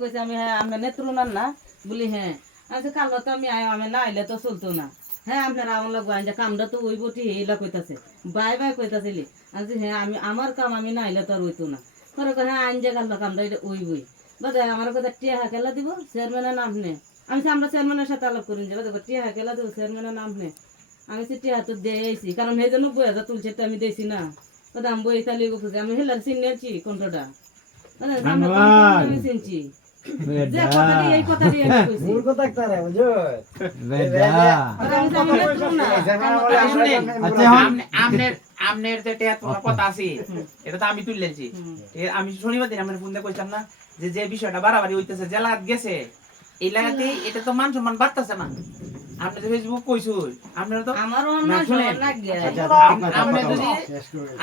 কইছে আমি হ্যাঁ আমরা নেত্রুনার না বলি হ্যাঁ আচ্ছা কালো তো আমি না আইলে তো চলতো না হ্যাঁ আপনারা আমার লোক যে কামটা তো ওই বটি এইলা কইতাছে বাই বাই কইতাছিলি আচ্ছা হ্যাঁ আমি আমার কাম আমি না আইলে তো আর হইতো না করে হ্যাঁ আইন যে কালো কামটা এটা ওই বই বাদে আমার কথা টিয়া হাকেলা দিব চেয়ারম্যানের নাম নে আমি আমরা চেয়ারম্যানের সাথে আলাপ করি যাবো দেখো টিয়া হাকেলা দেবো চেয়ারম্যানের নাম নে আমি টিয়া তো দিয়েছি কারণ সেই জন্য 90,000 তুলছে তো আমি দিয়েছি না কথা আমি বই তালি গেছি আমি হেলার চিনিয়েছি কোনটা আমি চিনছি আমি তুললেছি আমি শনিবার দিন আমার ফোন দিয়ে কইতাম না যে বিষয়টা বাড়াবাড়ি হইতেছে জেলা গেছে এই লাগাতে এটা তো মান সম্মান বাড়তেছে না আপনি তো ফেসবুক কইছুন আপনারা তো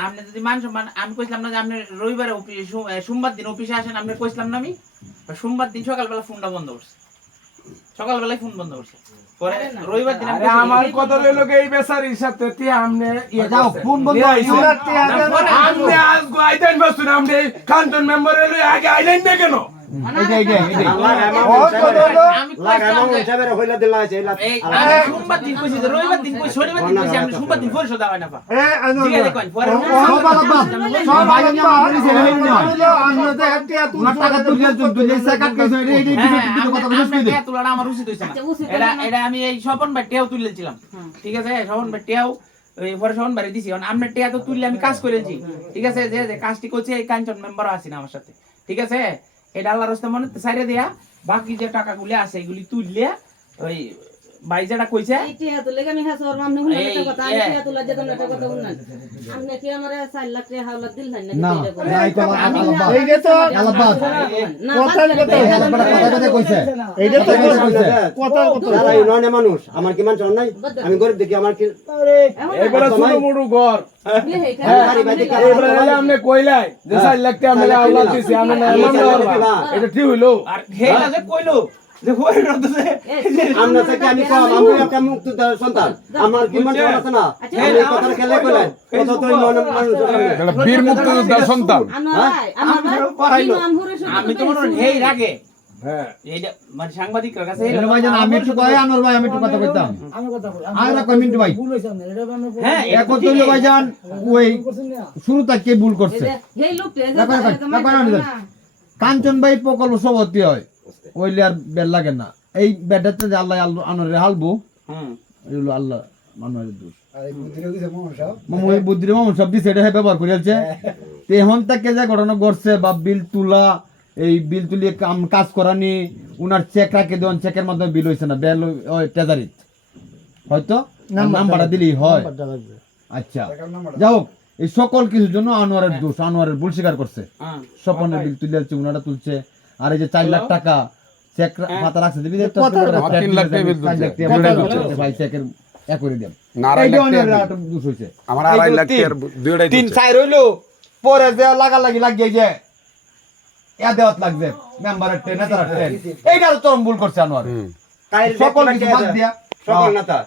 আপনি যদি মান সম্মান আমি কইছিলাম না যে আপনি রবিবারে সোমবার দিন অফিসে আসেন আপনি কইছিলাম না আমি সোমবার দিন সকালবেলা ফোনটা বন্ধ করছে সকালবেলায় ফোন বন্ধ করছে পরে রবিবার দিন আমার কথা লইলো এই বেচারির সাথে তে আমনে যাও ফোন বন্ধ হইছে আমনে আজ গো আইতেন বসুন আমনে কান্তন মেম্বার এর আগে আইলেন না কেন সোমবার দিন কইছি রবিবার দিন কই শনিবার দিন কইছি আমি সোমবার দিন পরিশোধ হয় না আমার উচিত হইছে না এটা আমি এই স্বপন ভাই টেও তুলেছিলাম ঠিক আছে স্বপন ভাই টেও পরে স্বপন ভাই দিছি আমরা টেয়া তো তুললে আমি কাজ করেছি ঠিক আছে যে কাজটি করছে এই কাঞ্চন মেম্বারও আছি না আমার সাথে ঠিক আছে এটা আল্লাহর রাস্তা মনে সাইরে দেয়া বাকি যে টাকাগুলি আছে এগুলি তুললে ওই ভাই যেটা কইছে টিয়া তুলে আমি হাসর মামনে হুন একটা কথা আমি টিয়া তুলা যেত না একটা কথা হুন আমনে কি আমারে 4 লাখ টাকা হাওলাত দিল নাই না নাই তো এইটা তো আলাবাদ কথা কইছে এইটা তো কথা যারা ইউনিয়নে মানুষ আমার কি মান চল নাই আমি গরিব দেখি আমার কি এবারে ছোট মোটু ঘর এবারে আমনে কইলাই যে 4 লাখ টাকা মেলা আল্লাহ দিছে আমি না এটা ঠিক হইলো আর হেলা যে কইলো যে হই রদছে আমরা থেকে আমি কম আমি একটা মুক্ত সন্তান আমার কি মান চল আছে না এই কথা খেলে কইলাই কত তো ইউনিয়নে মানুষ এটা বীর মুক্তিযোদ্ধার সন্তান আমি তো মনে হেই রাগে হ্যাঁ এইটা মানে সাংবাদিকদের কাছে এর ভাই জান আমি একটু কই আনোর ভাই আমি একটু কথা কইতাম আমি কথা কই আরে কই মিনিট ভাই ভুল হইছে না এটা আমি হ্যাঁ এক তো ভাই জান ওই শুরু থেকে ভুল করছে এই লোকটা কাঞ্চন ভাই প্রকল্প সভাপতি হয় ওইলে আর বেল লাগে না এই বেডাতে যে আল্লাহ আনোরে হালবো এগুলো আল্লাহ মানুষের দোষ আরে বুদ্ধিরে দিছে মোহন সাহেব মামুই বুদ্ধিরে মামুন সব দিছে এটা ব্যবহার করেছে তে এখন থেকে যে ঘটনা ঘটছে বা বিল তুলা এই বিল তুলিয়ে কাজ করানি উনার চেক রাখে দেন চেকের মাধ্যমে বিল হইছে না বেল ওই ট্রেজারি হয়তো নাম্বারটা দিলেই হয় আচ্ছা যাও এই সকল কিছুর জন্য আনোয়ারের দোষ আনোয়ারের ভুল স্বীকার করছে স্বপনের বিল তুলিয়েছে উনারা তুলছে আর এই যে 4 লাখ টাকা চেক পাতা রাখছে দিবি 3 লাখ টাকা বিল তুলছে ভাই চেকের এক করে দেন না 2.5 লাখ দোষ হইছে আমার 2.5 লাখ টাকার 2.5 তিন চার হইলো পরে যে লাগালাগি লাগিয়ে যে এ দেওয়াত লাগবে মেম্বারের ট্রেন নেতার ট্রেন এইটা তো ভুল করছে আনোয়ার তাই সকল কিছু বাদ দিয়া সকল নেতা